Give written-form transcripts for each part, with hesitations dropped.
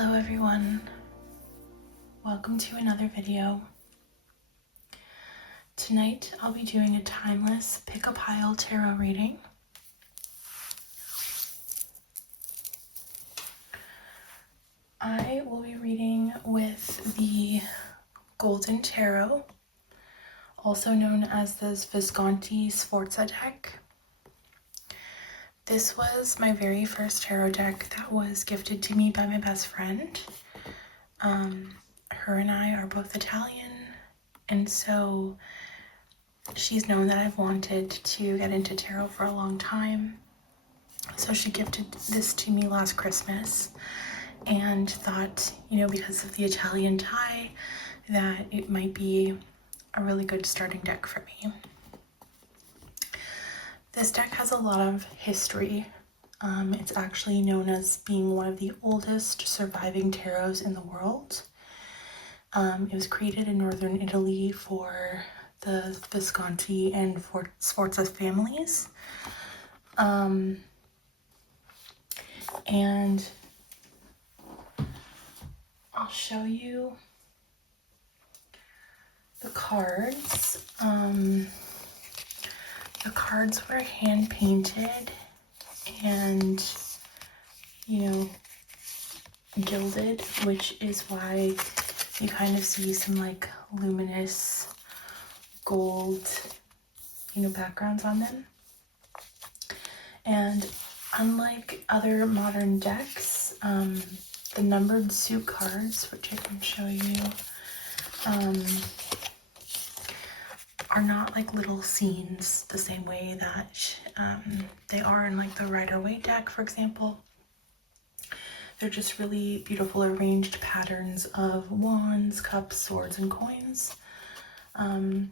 Hello everyone, welcome to another video. Tonight I'll be doing a timeless pick-a-pile tarot reading. I will be reading with the Golden Tarot, also known as the Visconti-Sforza deck. This was my very first tarot deck that was gifted to me by my best friend. Her and I are both Italian, and so she's known that I've wanted to get into tarot for a long time. So she gifted this to me last Christmas and thought, because of the Italian tie, that it might be a really good starting deck for me. This deck has a lot of history. It's actually known as being one of the oldest surviving tarots in the world. It was created in northern Italy for the Visconti and Sforza families. And I'll show you the cards. The cards were hand painted and, gilded, which is why you kind of see some like luminous gold, backgrounds on them. And unlike other modern decks, the numbered suit cards, which I can show you, are not like little scenes the same way that they are in like the Rider-Waite deck, for example. They're just really beautiful arranged patterns of wands, cups, swords, and coins.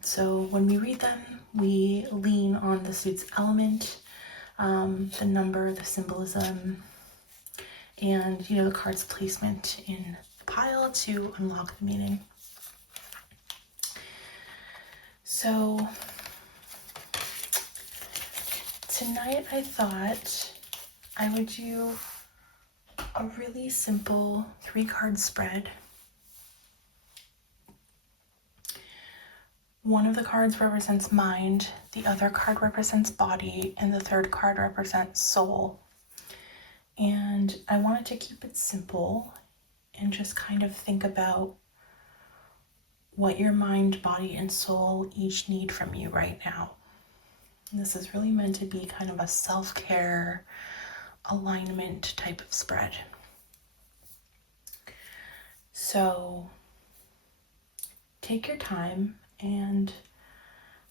So when we read them, we lean on the suit's element, the number, the symbolism, and the card's placement in the pile to unlock the meaning. So tonight I thought I would do a really simple 3-card spread. One of the cards represents mind, the other card represents body, and the third card represents soul. And I wanted to keep it simple and just kind of think about what your mind, body, and soul each need from you right now. And this is really meant to be kind of a self-care alignment type of spread. So take your time and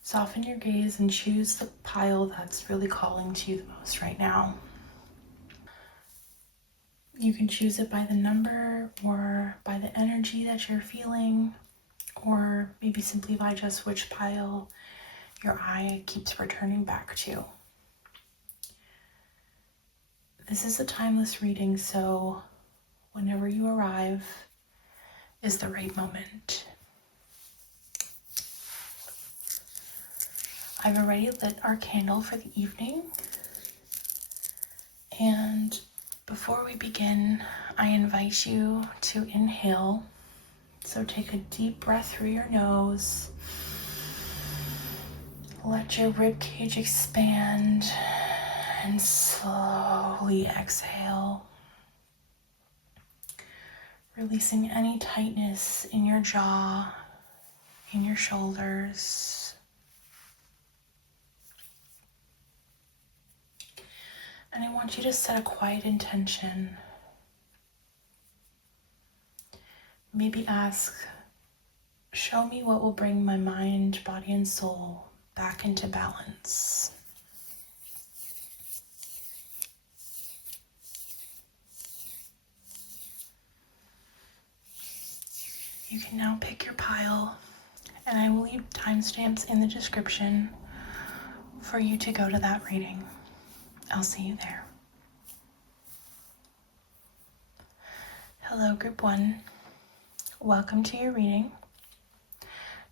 soften your gaze and choose the pile that's really calling to you the most right now. You can choose it by the number or by the energy that you're feeling, or maybe simply by just which pile your eye keeps returning back to. This is a timeless reading, so whenever you arrive is the right moment. I've already lit our candle for the evening, and before we begin, I invite you to inhale. So take a deep breath through your nose. Let your rib cage expand and slowly exhale, releasing any tightness in your jaw, in your shoulders. And I want you to set a quiet intention. Maybe ask, show me what will bring my mind, body, and soul back into balance. You can now pick your pile, and I will leave timestamps in the description for you to go to that reading. I'll see you there. Hello, Group 1. Welcome to your reading.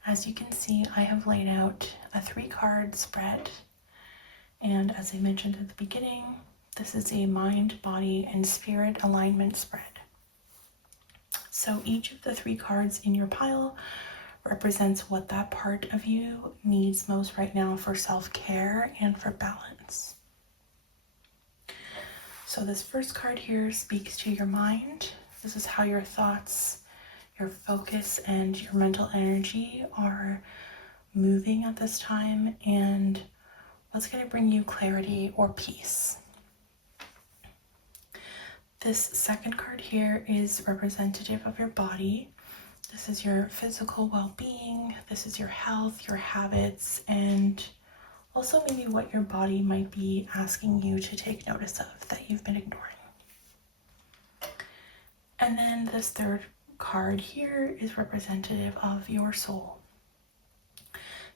As you can see, I have laid out a 3-card spread, and as I mentioned at the beginning, this is a mind, body, and spirit alignment spread. So each of the 3 cards in your pile represents what that part of you needs most right now for self-care and for balance. So this first card here speaks to your mind. This is how your thoughts, your focus, and your mental energy are moving at this time, and what's going to bring you clarity or peace. This second card here is representative of your body. This is your physical well-being. This is your health, your habits, and also maybe what your body might be asking you to take notice of that you've been ignoring. And then this third card here is representative of your soul.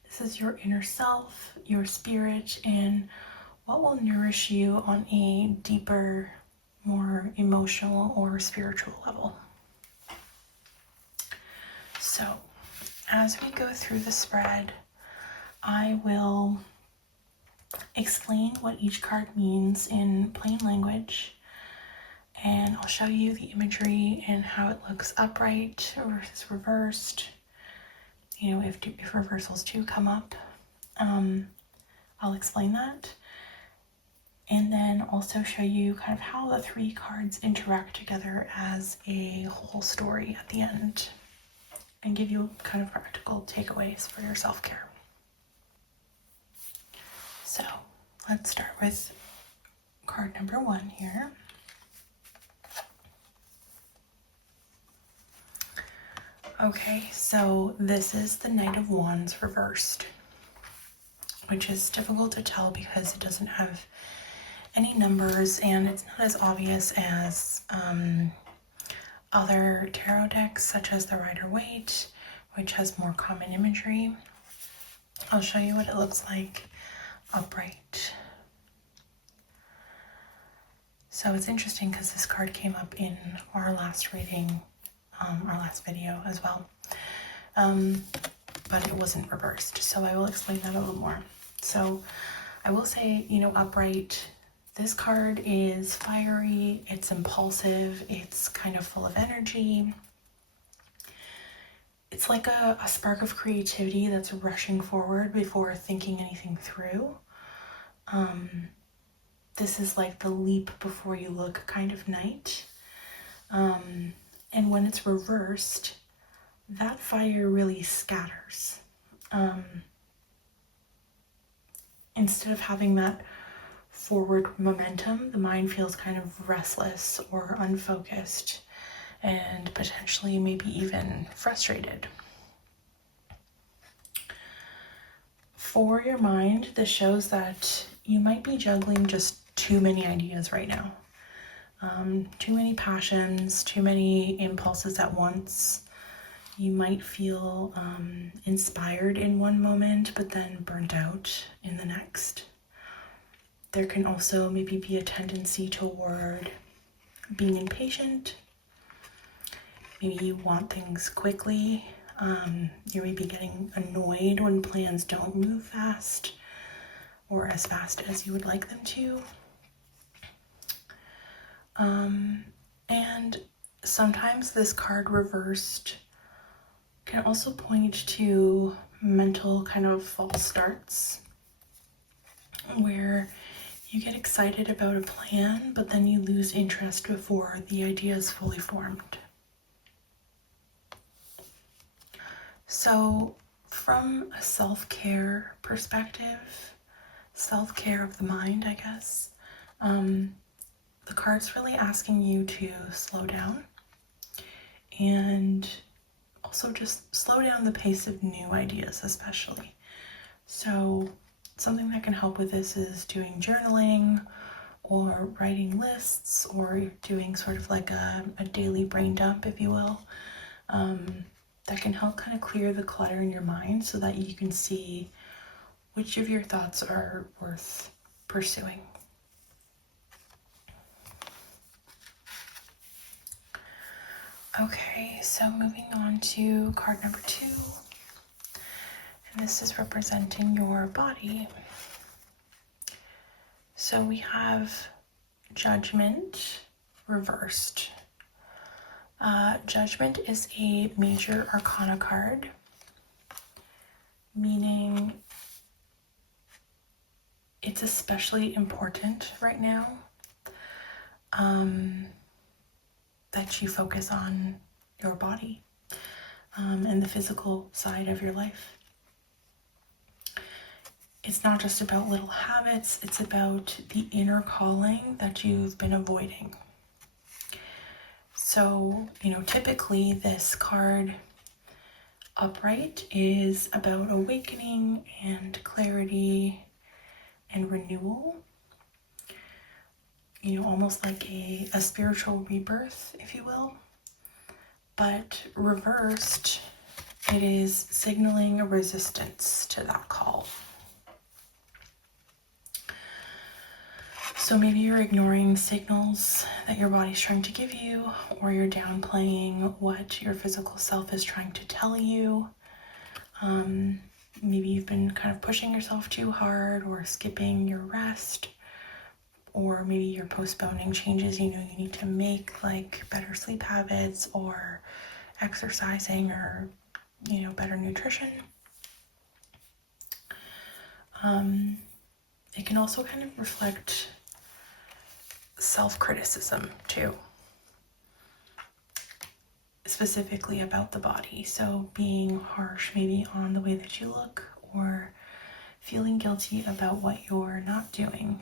This is your inner self, your spirit, and what will nourish you on a deeper, more emotional or spiritual level. So, as we go through the spread, I will explain what each card means in plain language, and I'll show you the imagery and how it looks upright versus reversed. You know, if reversals do come up, I'll explain that. And then also show you kind of how the 3 cards interact together as a whole story at the end, and give you kind of practical takeaways for your self-care. So let's start with card number 1 here. Okay, so this is the Knight of Wands reversed, which is difficult to tell because it doesn't have any numbers and it's not as obvious as other tarot decks such as the Rider-Waite, which has more common imagery. I'll show you what it looks like upright. So it's interesting because this card came up in our last reading, our last video as well, but it wasn't reversed, so I will explain that a little more. So I will say, you know, upright, this card is fiery, it's impulsive, it's kind of full of energy. It's like a spark of creativity that's rushing forward before thinking anything through. This is like the leap before you look kind of night. And when it's reversed, that fire really scatters. Instead of having that forward momentum, the mind feels kind of restless or unfocused and potentially maybe even frustrated. For your mind, this shows that you might be juggling just too many ideas right now. Too many passions, too many impulses at once. You might feel inspired in one moment, but then burnt out in the next. There can also maybe be a tendency toward being impatient. Maybe you want things quickly. You may be getting annoyed when plans don't move fast or as fast as you would like them to. And sometimes this card reversed can also point to mental kind of false starts, where you get excited about a plan, but then you lose interest before the idea is fully formed. So from a self-care perspective, self-care of the mind, I guess, the card's really asking you to slow down and also just slow down the pace of new ideas, especially. So something that can help with this is doing journaling or writing lists or doing sort of like a daily brain dump, if you will. that can help kind of clear the clutter in your mind so that you can see which of your thoughts are worth pursuing. Okay, so moving on to card number 2, and this is representing your body. So we have Judgment reversed. Judgment is a major arcana card, meaning it's especially important right now that you focus on your body and the physical side of your life. It's not just about little habits, it's about the inner calling that you've been avoiding. So, typically this card upright is about awakening and clarity and renewal. Almost like a spiritual rebirth, if you will. But reversed, it is signaling a resistance to that call. So maybe you're ignoring signals that your body's trying to give you, or you're downplaying what your physical self is trying to tell you. Maybe you've been kind of pushing yourself too hard or skipping your rest, or maybe you're postponing changes you need to make, like better sleep habits or exercising or, better nutrition. It can also kind of reflect self-criticism too, specifically about the body. So being harsh maybe on the way that you look, or feeling guilty about what you're not doing.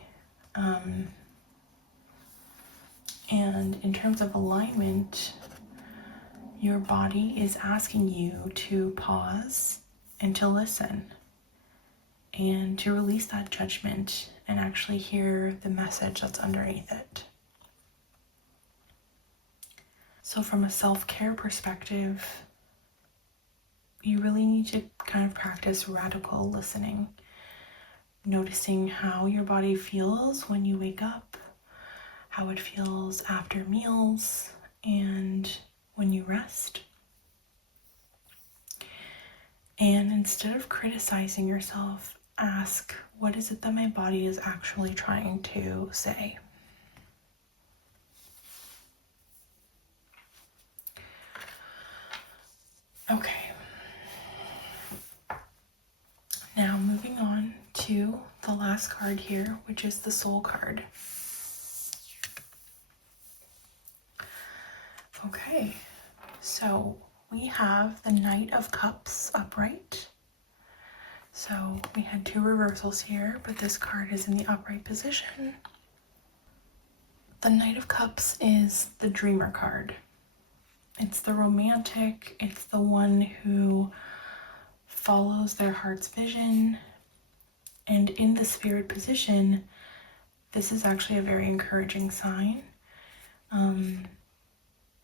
And in terms of alignment, your body is asking you to pause and to listen and to release that judgment and actually hear the message that's underneath it. So from a self-care perspective, you really need to kind of practice radical listening, noticing how your body feels when you wake up, how it feels after meals, and when you rest. And instead of criticizing yourself, ask, what is it that my body is actually trying to say? Okay. Now moving on to the last card here, which is the Soul card. Okay, so we have the Knight of Cups upright. So we had 2 reversals here, but this card is in the upright position. The Knight of Cups is the dreamer card. It's the romantic, it's the one who follows their heart's vision. And in the spirit position, this is actually a very encouraging sign.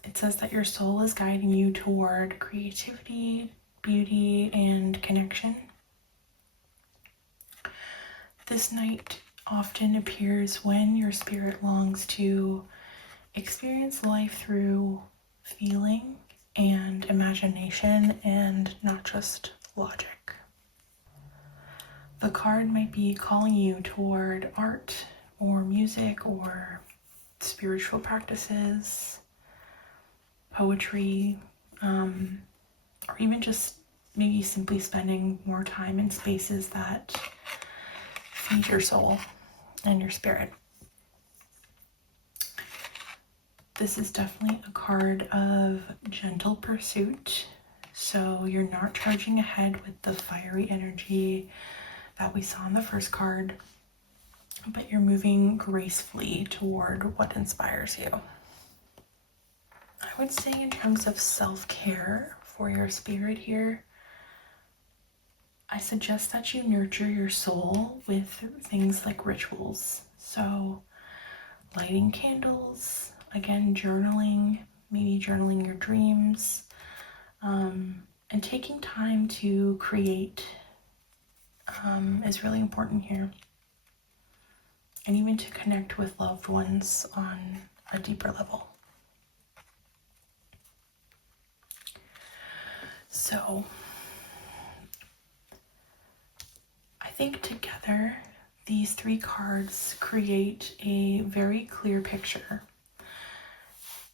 It says that your soul is guiding you toward creativity, beauty, and connection. This knight often appears when your spirit longs to experience life through feeling and imagination and not just logic. The card might be calling you toward art or music or spiritual practices, poetry, or even just maybe simply spending more time in spaces that feed your soul and your spirit. This is definitely a card of gentle pursuit, so you're not charging ahead with the fiery energy that we saw in the first card, but you're moving gracefully toward what inspires you. I would say in terms of self-care for your spirit here, I suggest that you nurture your soul with things like rituals. So lighting candles, again, journaling, maybe journaling your dreams, And taking time to create is really important here. And even to connect with loved ones on a deeper level. So I think together these three cards create a very clear picture.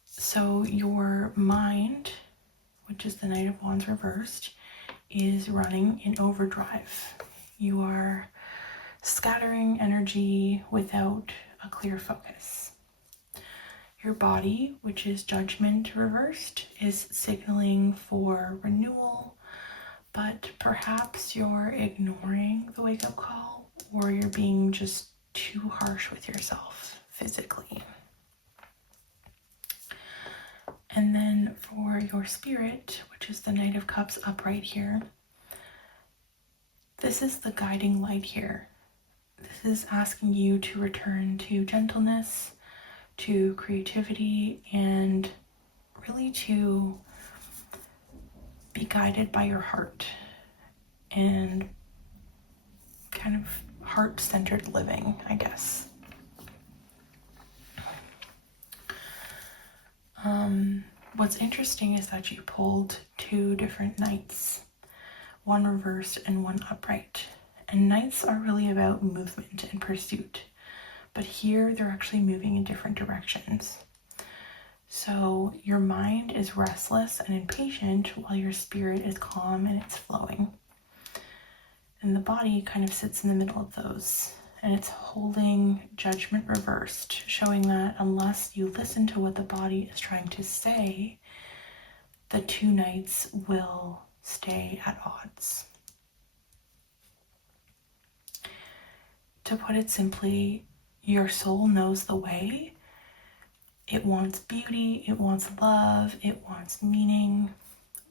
So your mind, which is the Knight of Wands reversed, is running in overdrive. You are scattering energy without a clear focus. Your body, which is Judgment reversed, is signaling for renewal, but perhaps you're ignoring the wake-up call, or you're being just too harsh with yourself physically. And then for your Spirit, which is the Knight of Cups upright here, this is the guiding light here. This is asking you to return to gentleness, to creativity, and really to be guided by your heart and kind of heart-centered living, I guess. What's interesting is that you pulled two different knights, one reversed and one upright. And knights are really about movement and pursuit, but here they're actually moving in different directions. So your mind is restless and impatient while your spirit is calm and it's flowing. And the body kind of sits in the middle of those, and it's holding Judgment reversed, showing that unless you listen to what the body is trying to say, the two knights will stay at odds. To put it simply, your soul knows the way. It wants beauty, it wants love, it wants meaning,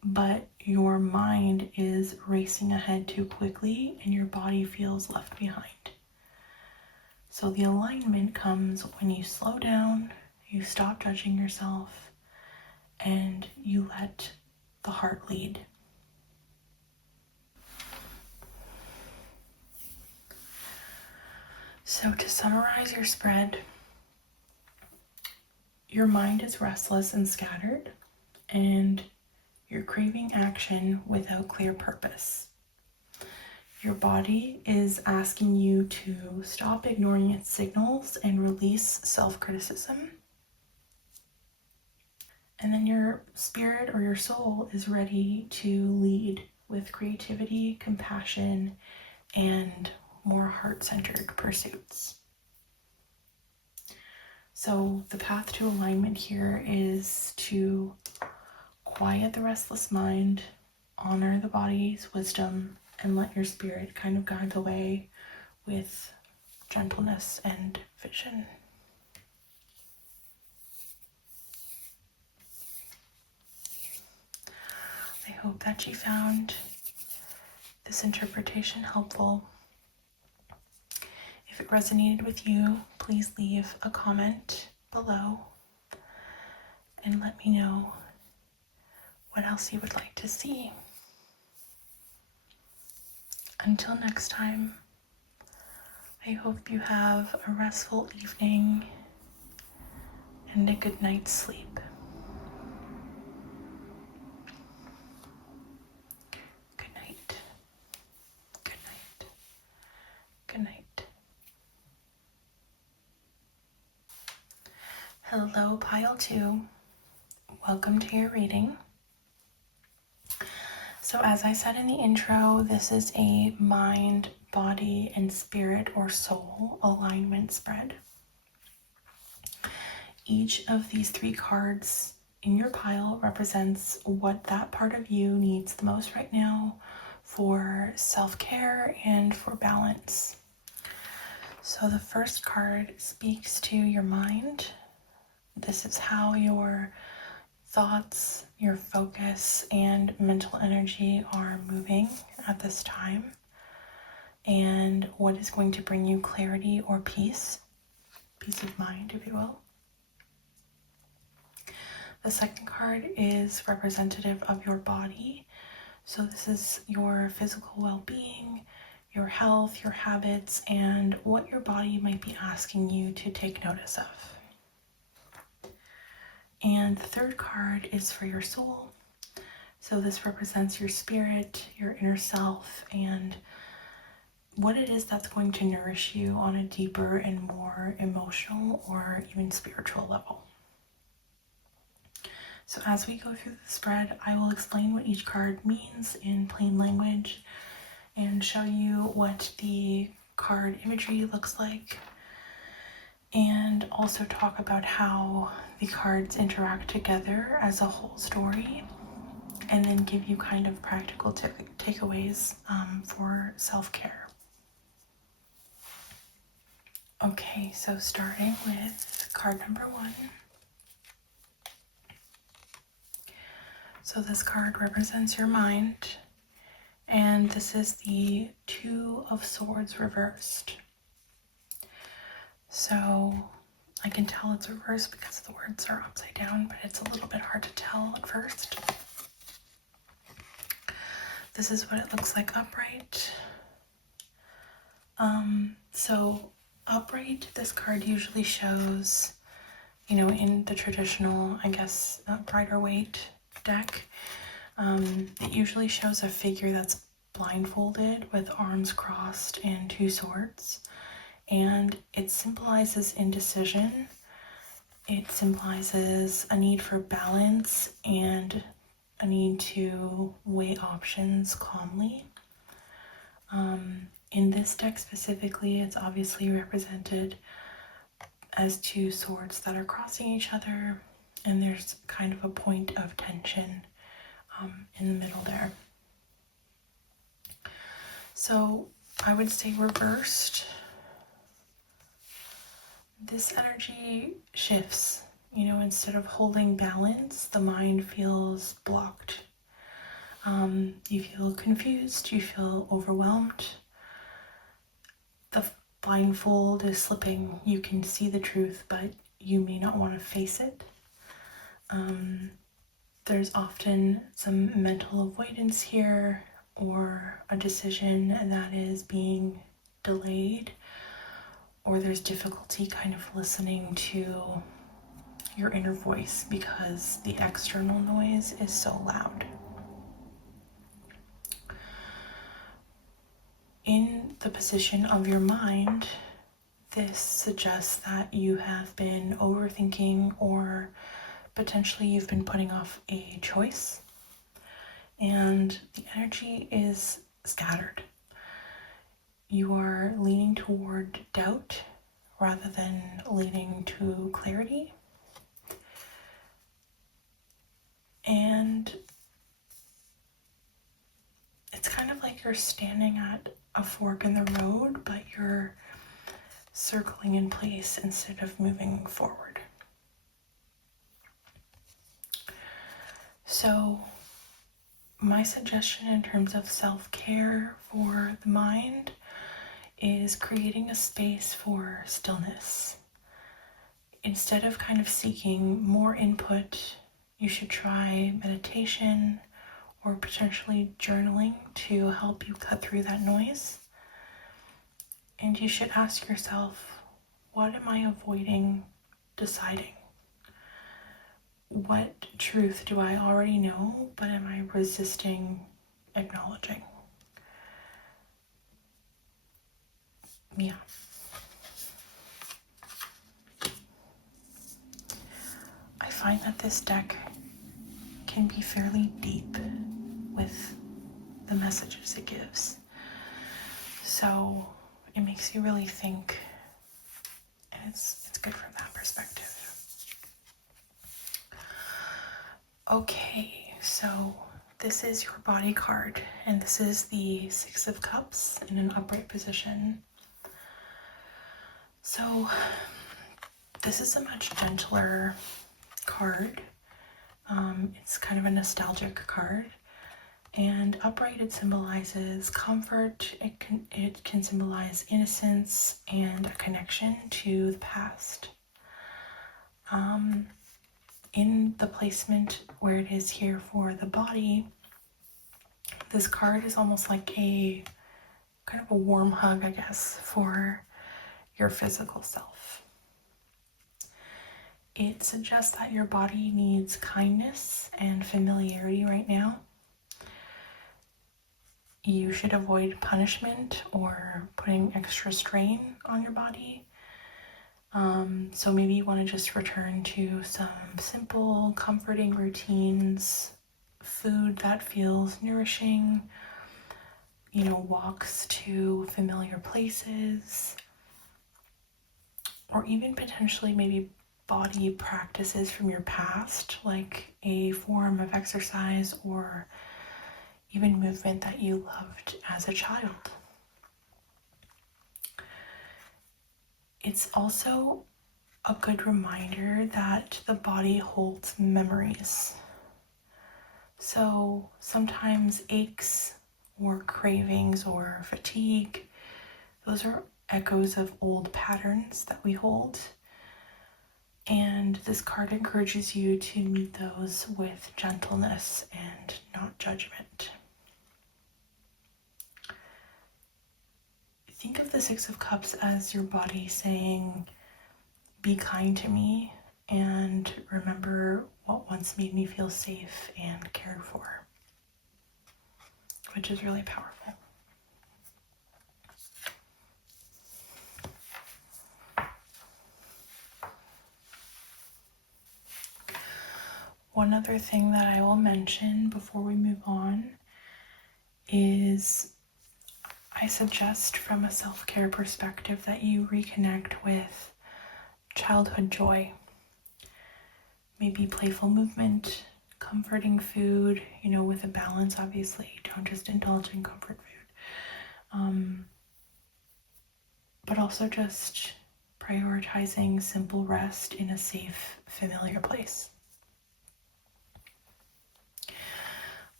but your mind is racing ahead too quickly and your body feels left behind. So the alignment comes when you slow down, you stop judging yourself, and you let the heart lead. So to summarize your spread, your mind is restless and scattered, and you're craving action without clear purpose. Your body is asking you to stop ignoring its signals and release self-criticism. And then your spirit or your soul is ready to lead with creativity, compassion, and more heart-centered pursuits. So the path to alignment here is to quiet the restless mind, honor the body's wisdom, and let your spirit kind of guide the way with gentleness and vision. I hope that you found this interpretation helpful. If it resonated with you, please leave a comment below and let me know what else you would like to see. Until next time, I hope you have a restful evening and a good night's sleep. Good night. Good night. Good night. Hello, Pile 2. Welcome to your reading. So as I said in the intro, this is a mind, body, and spirit or soul alignment spread. Each of these three cards in your pile represents what that part of you needs the most right now for self-care and for balance. So the first card speaks to your mind. This is how your thoughts, your focus, and mental energy are moving at this time, and what is going to bring you clarity or peace of mind, if you will. The second card is representative of your body. So this is your physical well-being, your health, your habits, and what your body might be asking you to take notice of. And the third card is for your soul. So this represents your spirit, your inner self, and what it is that's going to nourish you on a deeper and more emotional or even spiritual level. So as we go through the spread, I will explain what each card means in plain language and show you what the card imagery looks like, and also talk about how the cards interact together as a whole story, and then give you kind of practical takeaways for self-care. Okay, so starting with card number 1. So this card represents your mind, and this is the Two of Swords reversed. So I can tell it's reversed because the words are upside down, but it's a little bit hard to tell at first. This is what it looks like upright. So upright, this card usually shows, in the traditional, Rider Waite deck, it usually shows a figure that's blindfolded with arms crossed and 2 swords, and it symbolizes indecision. It symbolizes a need for balance and a need to weigh options calmly. In this deck specifically, it's obviously represented as 2 swords that are crossing each other, and there's kind of a point of tension in the middle there. So I would say reversed, this energy shifts. Instead of holding balance, the mind feels blocked. You feel confused, you feel overwhelmed. The blindfold is slipping. You can see the truth, but you may not want to face it. There's often some mental avoidance here, or a decision that is being delayed, or there's difficulty kind of listening to your inner voice because the external noise is so loud. In the position of your mind, this suggests that you have been overthinking, or potentially you've been putting off a choice, and the energy is scattered. You are leaning toward doubt rather than leaning to clarity. And it's kind of like you're standing at a fork in the road, but you're circling in place instead of moving forward. So my suggestion in terms of self-care for the mind is creating a space for stillness. Instead of kind of seeking more input, you should try meditation or potentially journaling to help you cut through that noise. And you should ask yourself, what am I avoiding deciding? What truth do I already know, but am I resisting acknowledging? Yeah. I find that this deck can be fairly deep with the messages it gives. So it makes you really think, and it's good from that perspective. Okay, so this is your body card, and this is the 6 of Cups in an upright position. So this is a much gentler card. It's kind of a nostalgic card, and upright, it symbolizes comfort. It can symbolize innocence and a connection to the past. In the placement where it is here for the body, This card is almost like a kind of a warm hug, I guess, for your physical self. It suggests that your body needs kindness and familiarity right now. You should avoid punishment or putting extra strain on your body. So maybe you want to just return to some simple, comforting routines, food that feels nourishing, walks to familiar places, or even potentially maybe body practices from your past, like a form of exercise or even movement that you loved as a child. It's also a good reminder that the body holds memories. So sometimes aches or cravings or fatigue, those are echoes of old patterns that we hold. And this card encourages you to meet those with gentleness and not judgment. Think of the Six of Cups as your body saying, be kind to me and remember what once made me feel safe and cared for, which is really powerful. One other thing that I will mention before we move on is I suggest from a self-care perspective that you reconnect with childhood joy. Maybe playful movement, comforting food, with a balance, obviously. Don't just indulge in comfort food. But also just prioritizing simple rest in a safe, familiar place.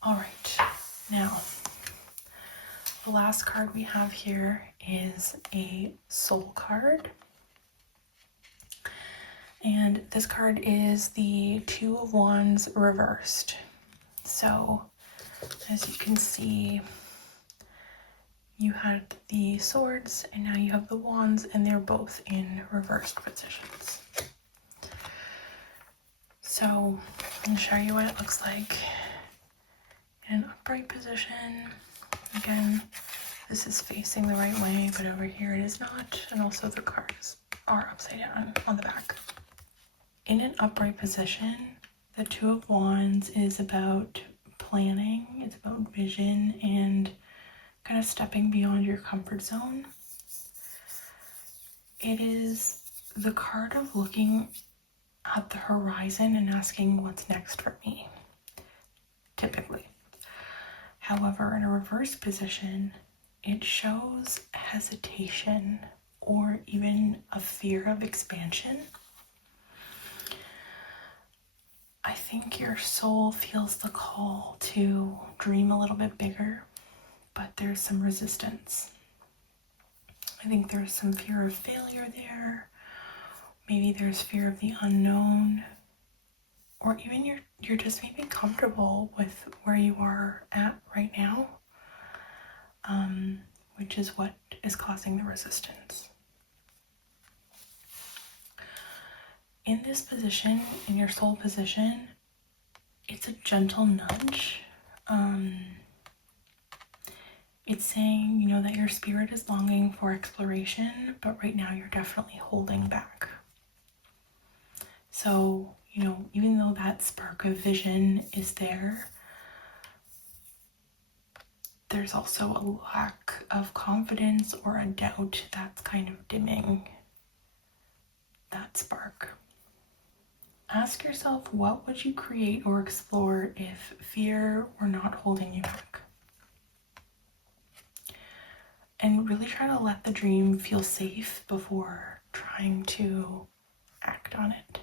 All right, now, the last card we have here is a soul card. And this card is the Two of Wands reversed. So, as you can see, you had the swords and now you have the wands, and they're both in reversed positions. So, I'm going to show you what it looks like in an upright position. Again, this is facing the right way, but over here it is not. And also the cards are upside down on the back. In an upright position, the Two of Wands is about planning, it's about vision and kind of stepping beyond your comfort zone. It is the card of looking at the horizon and asking what's next for me, typically. However, in a reverse position, it shows hesitation or even a fear of expansion. I think your soul feels the call to dream a little bit bigger, but there's some resistance. I think there's some fear of failure there. Maybe there's fear of the unknown, or even you're just maybe comfortable with where you are at right now, which is what is causing the resistance. In this position, in your soul position, it's a gentle nudge. It's saying, that your spirit is longing for exploration, but right now you're definitely holding back. So, even though that spark of vision is there, there's also a lack of confidence or a doubt that's kind of dimming that spark. Ask yourself, what would you create or explore if fear were not holding you back? And really try to let the dream feel safe before trying to act on it.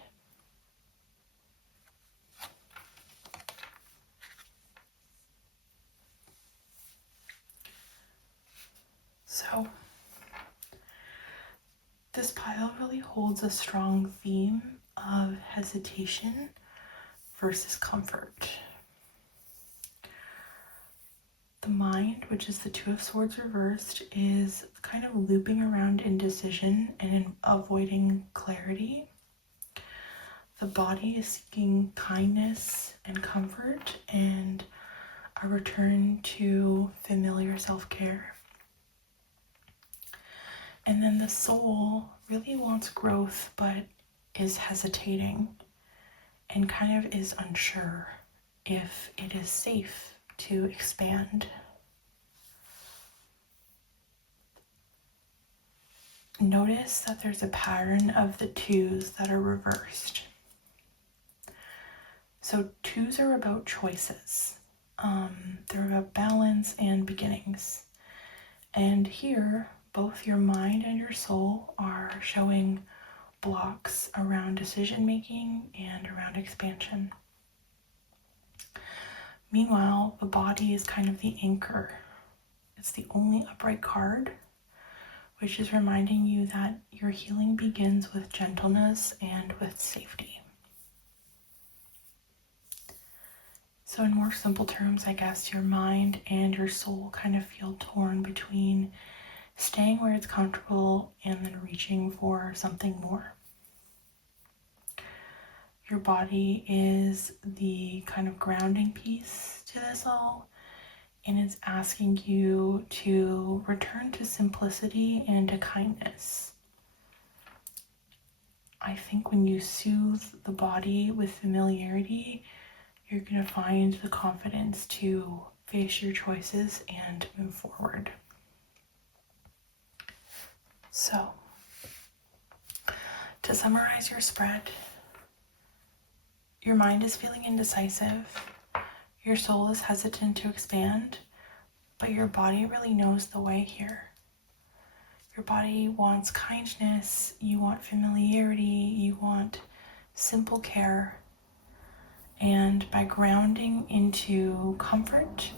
So, this pile really holds a strong theme of hesitation versus comfort. mind, which is the Two of Swords reversed, is kind of looping around indecision and avoiding clarity. The body is seeking kindness and comfort and a return to familiar self-care. And then the soul really wants growth, but is hesitating and kind of is unsure if it is safe to expand. Notice that there's a pattern of the twos that are reversed. So twos are about choices. They're about balance and beginnings. And here, both your mind and your soul are showing blocks around decision making and around expansion. Meanwhile, the body is kind of the anchor. It's the only upright card, which is reminding you that your healing begins with gentleness and with safety. So in more simple terms, I guess your mind and your soul kind of feel torn between staying where it's comfortable and then reaching for something more. Your body is the kind of grounding piece to this all, and it's asking you to return to simplicity and to kindness. I think when you soothe the body with familiarity, you're going to find the confidence to face your choices and move forward. So, to summarize your spread, your mind is feeling indecisive, your soul is hesitant to expand, but your body really knows the way here. Your body wants kindness, you want familiarity, you want simple care. And by grounding into comfort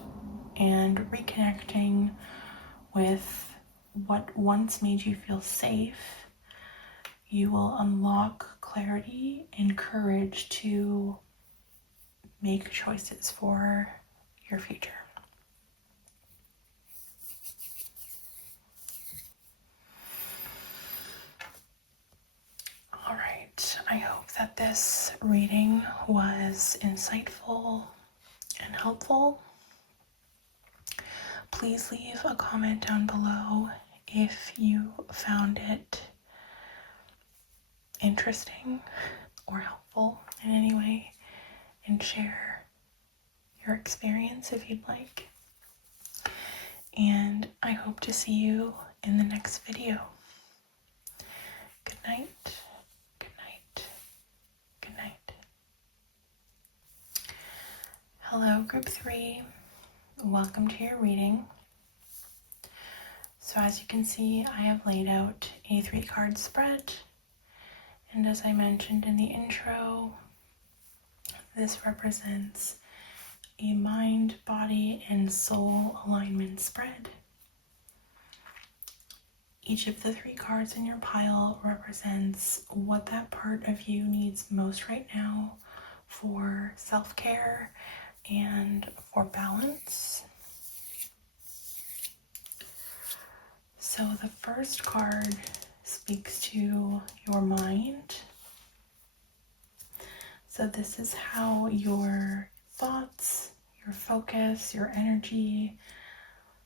and reconnecting with what once made you feel safe, you will unlock clarity and courage to make choices for your future. All right, I hope that this reading was insightful and helpful. Please leave a comment down below if you found it interesting or helpful in any way, and share your experience if you'd like. And I hope to see you in the next video. Good night. Good night. Good night. Hello, group 3. Welcome to your reading. So as you can see, I have laid out a 3-card spread. And as I mentioned in the intro, this represents a mind, body, and soul alignment spread. Each of the 3 cards in your pile represents what that part of you needs most right now for self-care and for balance. So the first card speaks to your mind. So this is how your thoughts, your focus, your energy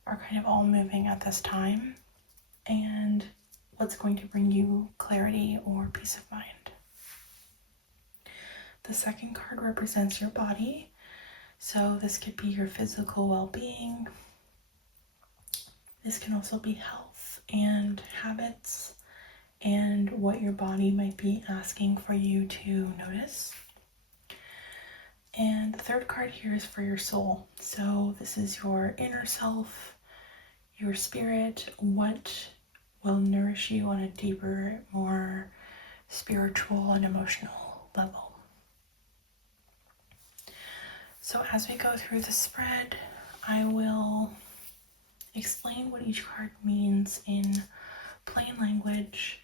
are kind of all moving at this time, and what's going to bring you clarity or peace of mind. The second card represents your body. So this could be your physical well-being. This can also be health and habits and what your body might be asking for you to notice. And the third card here is for your soul. So this is your inner self, your spirit, what will nourish you on a deeper, more spiritual and emotional level. So as we go through the spread, I will explain what each card means in plain language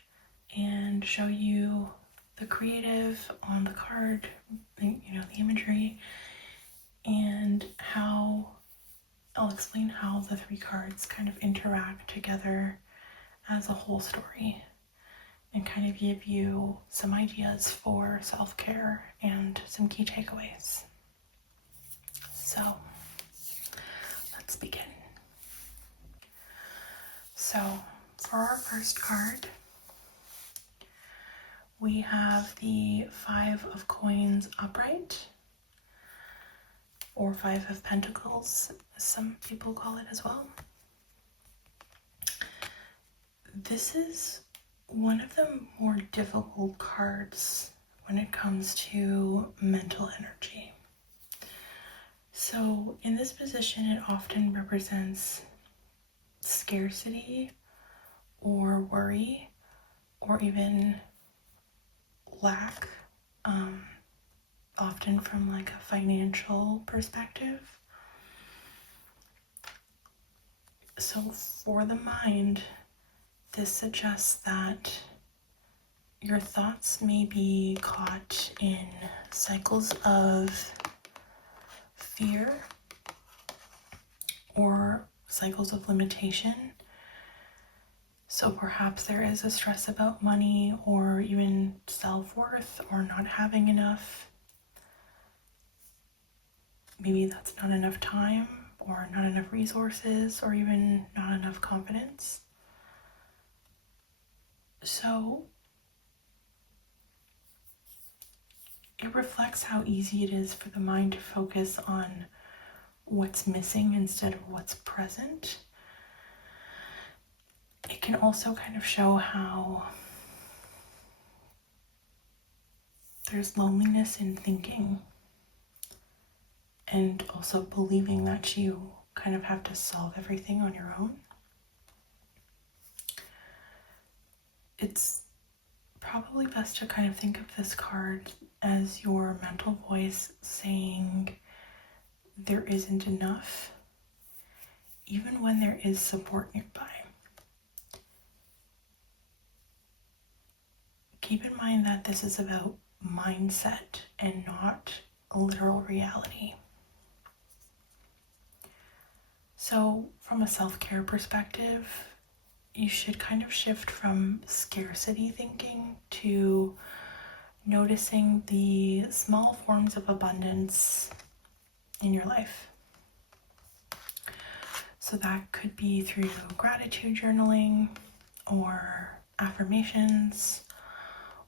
and show you the creative on the card, the imagery, and how I'll explain how the three cards kind of interact together as a whole story and kind of give you some ideas for self-care and some key takeaways. So let's begin. So for our first card, we have the Five of Coins upright, or Five of Pentacles, as some people call it as well. This is one of the more difficult cards when it comes to mental energy. So in this position, it often represents scarcity or worry or even lack, often from like a financial perspective. So for the mind, this suggests that your thoughts may be caught in cycles of fear or cycles of limitation. So perhaps there is a stress about money or even self-worth or not having enough. Maybe that's not enough time or not enough resources or even not enough confidence. So it reflects how easy it is for the mind to focus on what's missing instead of what's present. It can also kind of show how there's loneliness in thinking and also believing that you kind of have to solve everything on your own. It's probably best to kind of think of this card as your mental voice saying there isn't enough, even when there is support nearby. Keep in mind that this is about mindset and not a literal reality. So from a self-care perspective, you should kind of shift from scarcity thinking to noticing the small forms of abundance in your life. So that could be through gratitude journaling or affirmations,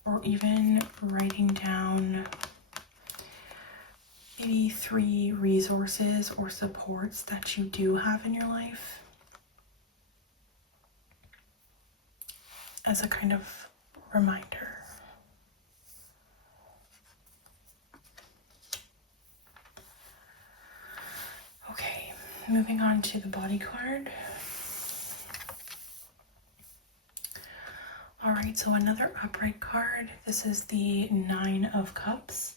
or even writing down maybe 3 resources or supports that you do have in your life as a kind of reminder. Okay, moving on to the body card. All right, so another upright card. This is the Nine of Cups.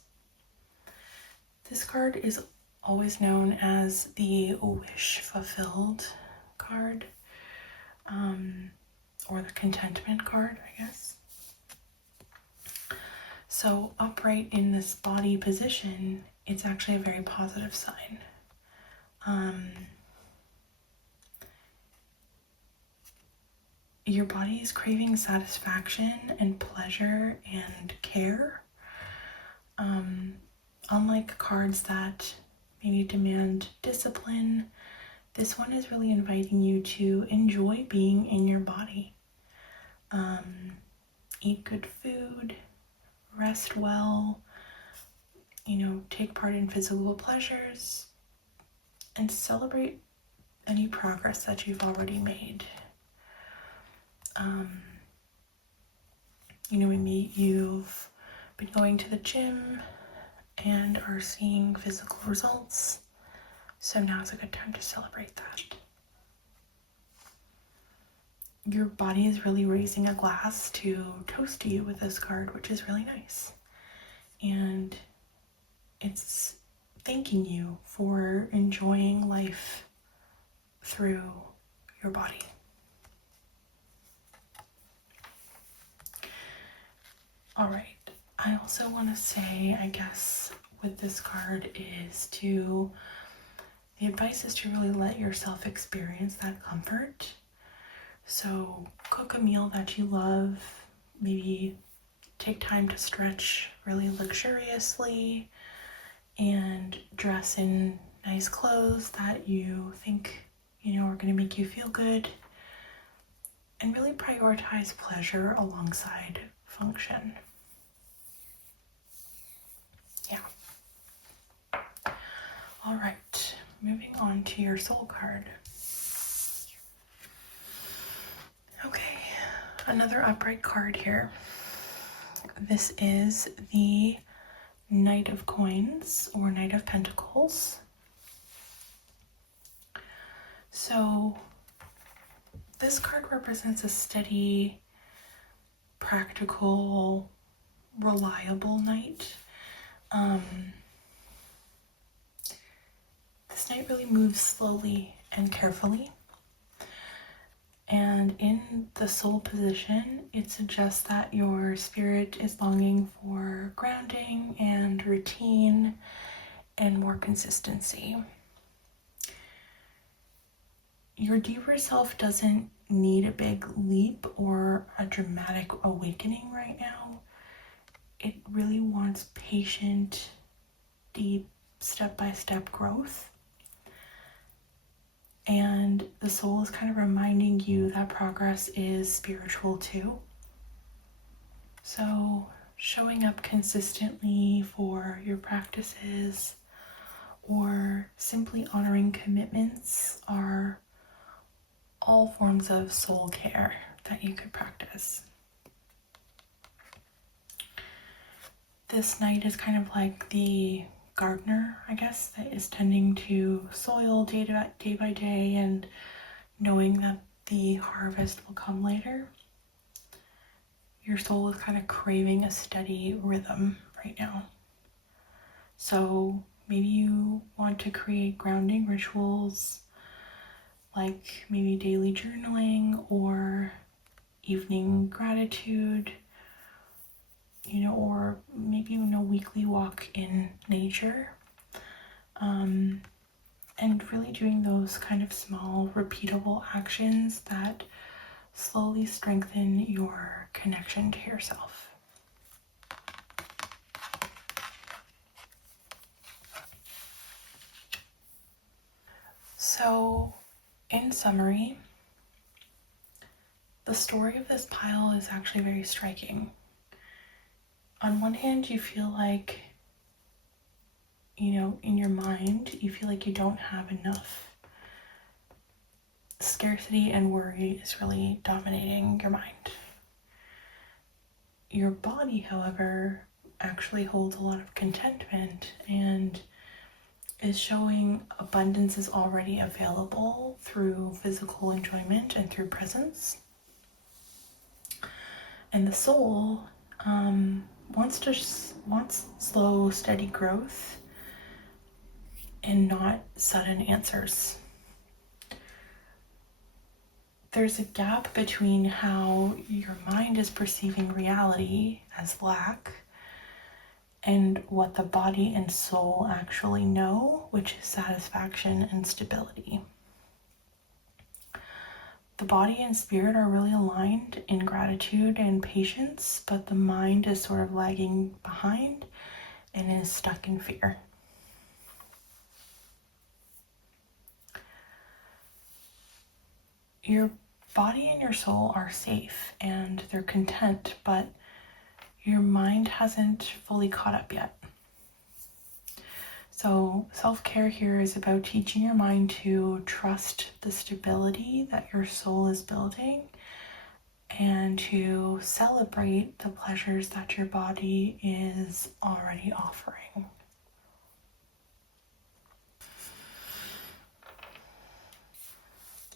This card is always known as the wish fulfilled card, or the contentment card, I guess. So upright in this body position, it's actually a very positive sign. Your body is craving satisfaction and pleasure and care. Unlike cards that maybe demand discipline, this one is really inviting you to enjoy being in your body. Eat good food, rest well, take part in physical pleasures, and celebrate any progress that you've already made. Maybe you've been going to the gym and are seeing physical results, so now's a good time to celebrate that. Your body is really raising a glass to toast to you with this card, which is really nice. And it's thanking you for enjoying life through your body. All right, I also want to say, I guess, with this card is to the advice is to really let yourself experience that comfort. So cook a meal that you love, maybe take time to stretch really luxuriously, and dress in nice clothes that you think, are going to make you feel good, and really prioritize pleasure alongside function. Yeah. All right, moving on to your soul card. Okay, another upright card here. This is the Knight of Coins or Knight of Pentacles. So this card represents a steady, practical, reliable knight. This knight really moves slowly and carefully. And in the soul position, it suggests that your spirit is longing for grounding and routine and more consistency. Your deeper self doesn't need a big leap or a dramatic awakening right now. It really wants patient, deep, step-by-step growth. And the soul is kind of reminding you that progress is spiritual too. So showing up consistently for your practices or simply honoring commitments are all forms of soul care that you could practice. This knight is kind of like the gardener, I guess, that is tending to soil day by day and knowing that the harvest will come later. Your soul is kind of craving a steady rhythm right now. So maybe you want to create grounding rituals like maybe daily journaling or evening gratitude, or maybe a weekly walk in nature. And really doing those kind of small, repeatable actions that slowly strengthen your connection to yourself. So, in summary, the story of this pile is actually very striking. On one hand, you feel like, in your mind, you feel like you don't have enough. Scarcity and worry is really dominating your mind. Your body, however, actually holds a lot of contentment and is showing abundance is already available through physical enjoyment and through presence. And the soul wants slow, steady growth and not sudden answers. There's a gap between how your mind is perceiving reality as lack and what the body and soul actually know, which is satisfaction and stability. The body and spirit are really aligned in gratitude and patience, but the mind is sort of lagging behind and is stuck in fear. Your body and your soul are safe and they're content, but your mind hasn't fully caught up yet. So self-care here is about teaching your mind to trust the stability that your soul is building and to celebrate the pleasures that your body is already offering.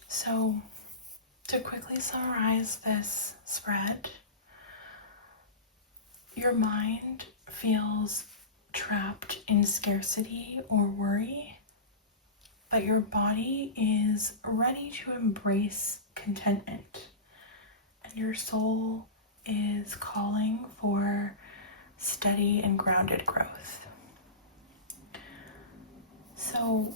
So to quickly summarize this spread, your mind feels trapped in scarcity or worry, but your body is ready to embrace contentment, and your soul is calling for steady and grounded growth. So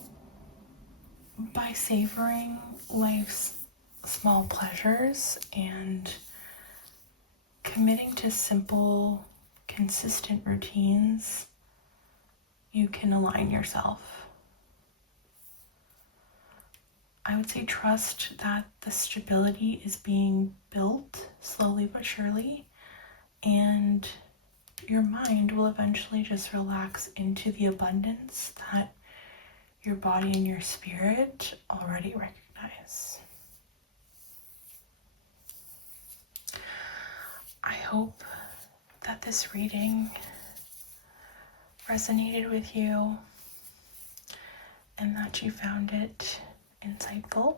by savoring life's small pleasures and committing to simple, consistent routines, you can align yourself. I would say trust that the stability is being built slowly but surely, and your mind will eventually just relax into the abundance that your body and your spirit already recognize. I hope that this reading resonated with you and that you found it insightful.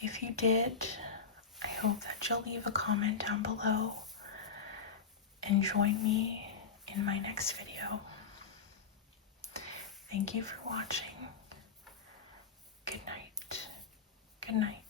If you did, I hope that you'll leave a comment down below and join me in my next video. Thank you for watching. Good night. Good night.